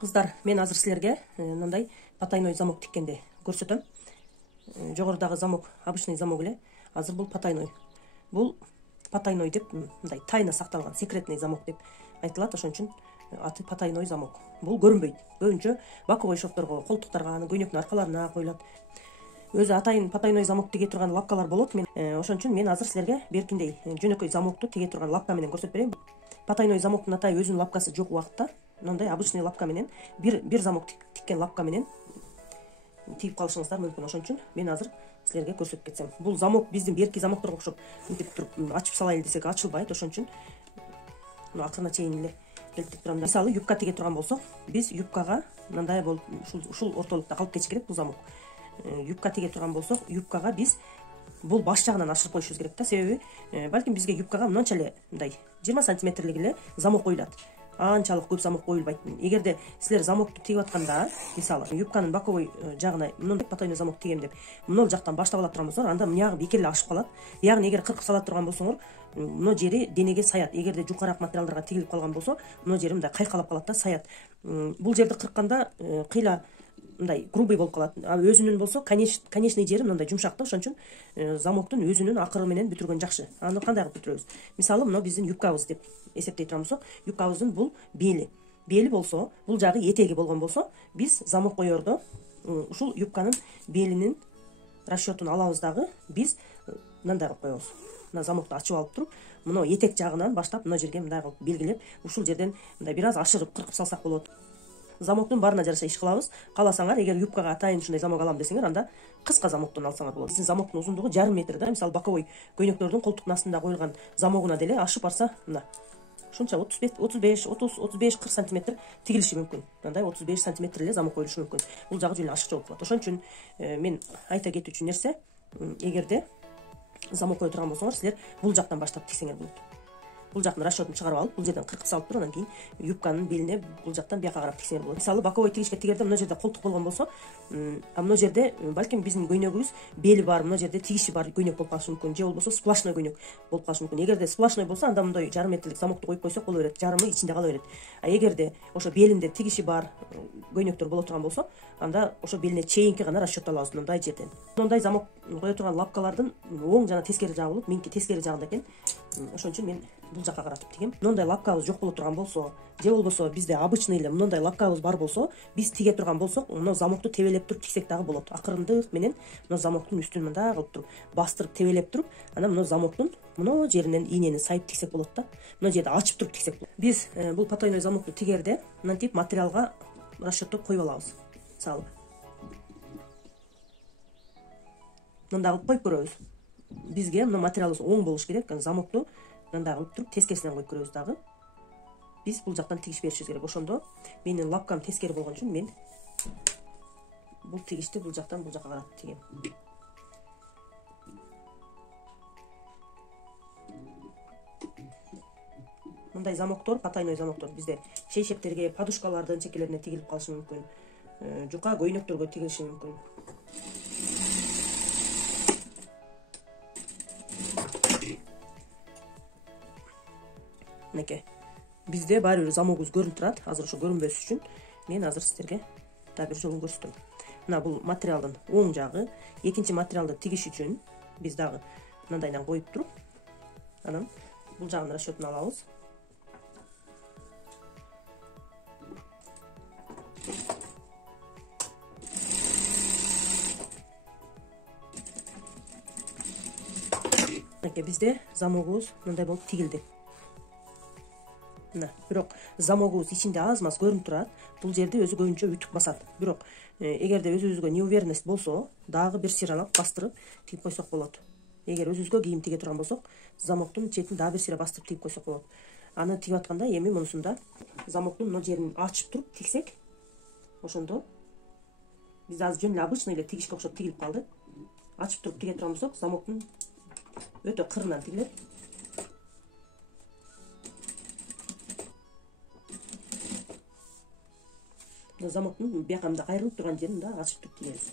Кыздар, мен азыр силерге мындай потайной замок тиккенди көрсөтөм. Жогорудагы замок обычный замок эле. Азыр бул потайной. Бул потайной деп мындай тайна сакталган, секретный замок деп айтылат. Ошон үчүн аты потайной замок. Бул көрүнбөйт. Көбүнчө боковой шовторго, колтуктарга, көйнөктүн аркаларына коюлат. Өзү атайын потайной замок тиге турган лапкалар болот. Мен ошон үчүн мен азыр силерге беркиндей жөнөкөй замокту тиге турган лапка менен көрсөтүп берейин. Потайной замоктун атайы өзүнүн лапкасы жок убакытта мындай обычный лапка менен бир замок тиккен лапка менен тигип калышыңыздар мүмкүн. Ошон үчүн мен азыр силерге көрсөтүп кетсем. Бул замок биздин берки замокторго окшоп мынтип туруп ачып салайын десек ачылбайт. Ошон үчүн мына акырына чейин эле келтирип турам. Мисалы юбка тиге турган болсок, биз юбкага мындай болуп ушул ортолукта калып кетиш керек бул замок. Юбка тиге турган болсок, юбкага биз бул баш жагынан ашырып коюшубуз керек да. Себеби балким бизге юбкага мынча эле мындай 20 сантиметрлик эле замок коюлат. Анчалык көп замок коюлбайт. Эгерде силер замокту тигип атканда, мисалы юбканын боковой жагына мындай потайной замок тигем деп, мына жактан баштап ала турган болсоңор, анда мыягы бекер эле ашып калат. Ягни эгер кыркып сала турган болсоңор, мына жери денеге саят. Эгерде жукараак материалдарга тигилип калган болсо, мына жери мындай кайкалап калат да, саят. Бул жерди кыркканда кыйла мындай грубый болуп калат. Өзүнүн болсо, конечный жери мындай жумшак да. Ошон үчүн замоктун өзүнүн акыры менен бүтүргөн жакшы. Аны кандай кылып бүтүрөбүз? Мисалы, мына биздин юбкабыз деп эсептей турган болсок, юбкабыздын бул бели. Бели болсо, бул жагы этеги болгон болсо, биз замок коердо ушул юбканын белинин расчетун алабыз дагы биз мындай кылып коебуз. Мына замокту ачып алып туруп, мына этек жагынан баштап мына жерге мындай кылып белгилеп, ушул жерден мындай бир аз ашырып, кыркып салсак болот. Замоктун баарына жараша иш кылабыз. Кааласаңар, эгер юбкага атайын ушундай замок алам десеңер, анда кыска замоктон алсаңар болот. Биздин замоктун узундугу 1,5 метр да. Мисалы, боковой көйнөктөрдүн колтуктун астында коюлган замогуна деле ашып барса, мына ушунча 35, 40 сантиметр тигилиши мүмкүн. Мындай 35 сантиметр эле замок коюлушу мүмкүн. Бул жагы жөн ашыкча болуп калат. Ошон үчүн мен айта кетүүчү нерсе, эгерде замок кое турган болсоңор, силер бул жактан баштап тиксеңер болот. Бул жактын расчетун чыгарып алып, бул жерден кыркып салып туруп, анан кийин юбканын белине бул жактан бияка карап тиксеңер болот. Мисалы, боковой тигишке тигерде мына жерде колтук болгон болсо, мына жерде балким биздин көйнөгүбүз бели бар, мына жерде тигиши бар көйнөк болуп калышы мүмкүн, же болбосо сплошной көйнөк болуп калышы мүмкүн. Эгерде сплошной болсо, анда мындай 1,5 метрлик замокту коюп койсок боло берет, жарымы ичинде кала берет. А эгерде ошо белинде тигиши бар көйнөктөр боло турган болсо, анда ошо белине чейинки гана расчетталабыз мындай жерден. Мындай замок кое турган лапкалардын оң жана тескери жагы болот. Меники тескери жагында экен. Ошон үчүн мен бул жакка каратып тигем. Мындай лапкабыз жок боло турган болсо, же болбосо бизде обычный эле мындай лапкабыз бар болсо, биз тиге турган болсок, мына замокту тебелеп туруп тиксек дагы болот. Акырындык менен мына замоктун үстүн мындай кылып туруп, бастырып тебелеп туруп, анан мына замоктун мына жеринен ийнени сайып тиксек болот да. Мына жерди ачып туруп тиксек болот. Биз бул потайной замокту тигерде мынтип материалга расчеттоп коюп алабыз. Мисалы, мындай кылып коюп көрөбүз. Бизге мына материалыбыз оң болуш керек. Замокту мындай кылып туруп тескерисинен коюп көрөбүз дагы. Биз бул жактан тигиш беришибиз керек. Ошондо менин лапкам тескери болгон үчүн мен бул тигишти бул жактан бул жакка каратып тигем. Мындай замоктор, потайной замоктор бизде шейшектерге, подушкалардын чекелерине тигилип калышы мүмкүн. Жука көйнөктөргө тигилиши мүмкүн. Мынакей. Бизде баары бир замогубуз көрүнүп турат. Азыр ошо көрүнбөс үчүн мен азыр сиздерге да бир жолун көрсөтөм. Мына бул материалдын оң жагы. Экинчи материалды тигиш үчүн биз дагы мындайдан коюп туруп, анан бул жагын расчетун алабыз. Мынакей, бизде замогубуз мындай болуп тигилди. Бирок замогубуз ичинде аз-маз көрүнүп турат. Бул жерди өзү көбүнчө ütүп басат. Бирок эгерде өзүбүзгө неуверенность болсо, дагы бир сыралап бастырып тигип койсок болот. Эгер өзүбүзгө кийим тиге турган болсок, замоктун четин дагы бир сыра бастырып тигип койсок болот. Аны тигип атканда эми мунусунда замоктун мына жерин ачып туруп тигсек, ошондо биз азыр жөн эле обычный эле тигишке окшоп тигилип калды. Ачып туруп тиге турган болсок, замоктун өтө кырынан тигилет. Замоктун биякамда кайрылып турган жерин да ачып туруп тигебиз.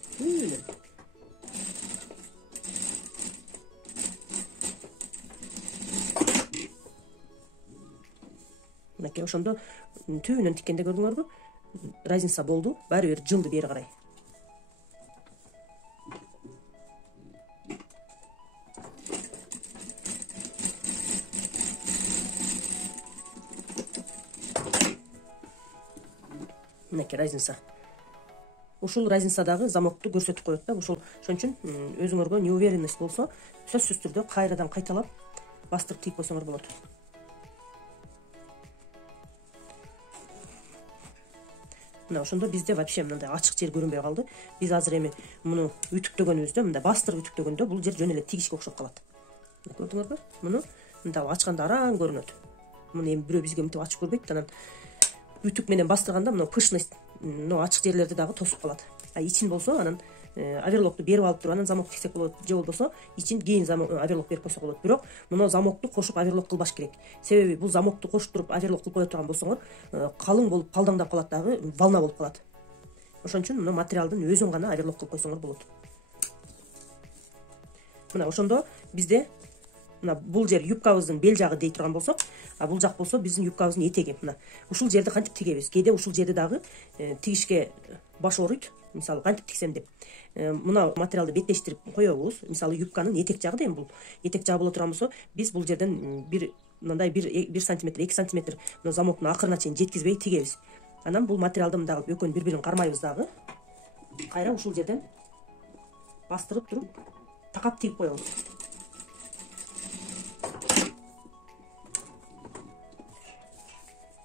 Мынакей, ошондо түбүнөн тиккенде көрдүңөрбү? разница болду, баары бир жылды бери карай. Мынакей разница. Ушул разницадагы замокту көрсөтүп коет да. Ошол үчүн өзүңөргө неуверенность болсо, сөзсүз түрдө кайрадан кайталап бастырып тийип койсоңор болот. Мына ошондо бизде вообще мындай ачык жер көрүнбөй калды. Биз азыр эми муну үтүктөгөнүбүздө, мындай бастырып үтүктөгөндө бул жер жөн эле тигишке окшоп калат. Көрдүңөрбү? Муну мындай ачканда араң көрүнөт. Муну эми бирөө бизге мынтип ачык көрбөйт, анан үтүк менен бастырганда мына пышность, мына ачык жерлерди дагы тосуп калат. Ичин болсо анан оверлокту берип алып туруп анан замок тиксек болот, же болбосо ичин кийин оверлок берип койсок болот. Бирок муну замокту кошуп оверлок кылбаш керек. Себеби бул замокту коштуруп оверлок кылып кое турган болсоңор, калың болуп калдаңдап калат дагы, волна болуп калат. Ошон үчүн мына материалдын өзүн гана оверлок кылып койсоңор болот. Мына ошондо бизде мына бул жер юбкабыздын бел жагы дей турган болсок, а бул жак болсо биздин юбкабыздын этеги. Мына ушул жерди кантип тигебиз? Кээде ушул жерди дагы тигишке баш ооруйт. Мисалы кантип тиксем деп. Мына материалды беттештирип коебуз. Мисалы юбканын этек жагы дейм, бул этек жагы боло турган болсо, биз бул жерден мындай 1 сантиметр, 2 сантиметр мына замоктун акырына чейин жеткизбей тигебиз. Анан бул материалды мындагы экөөнү бири-бирин кармайбыз дагы. Кайра ушул жерден бастырып туруп такап тигип коебуз.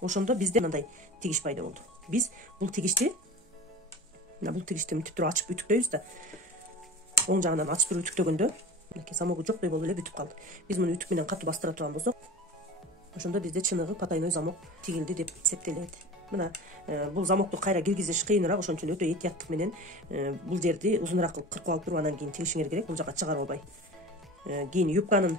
Ошондо бизде мындай тигиш пайда болду. Биз бул тигишти мынтип туруп ачып үтүктөйбүз да. Оң жагынан ачып туруп үтүктөгөндө, мынакей замогу жоктой болуп эле бүтүп калды. Биз муну үтүк менен катуу бастыра турган болсок, ошондо бизде чыныгы потайной замок тигилди деп эсептелет. Мына бул замокту кайра киргизиш кыйыныраак, ошон үчүн өтө этияттык менен бул жерди узунураак кылып кыркып алып туруп анан кийин тигишиңер керек. Бул жака чыгарып албай. Кийин юбканын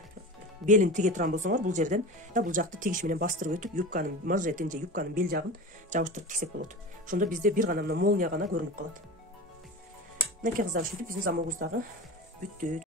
белин тиге турган болсоңор, бул жерден бул жакты тигиш менен бастырып өтүп, юбканын манжетин же юбканын бел жагын жабыштырып тиксек болот. Ошондо бизде бир гана молния гана көрүнүп калат. Мынакей кыздар, ушинтип биздин замогубуз дагы бүттү.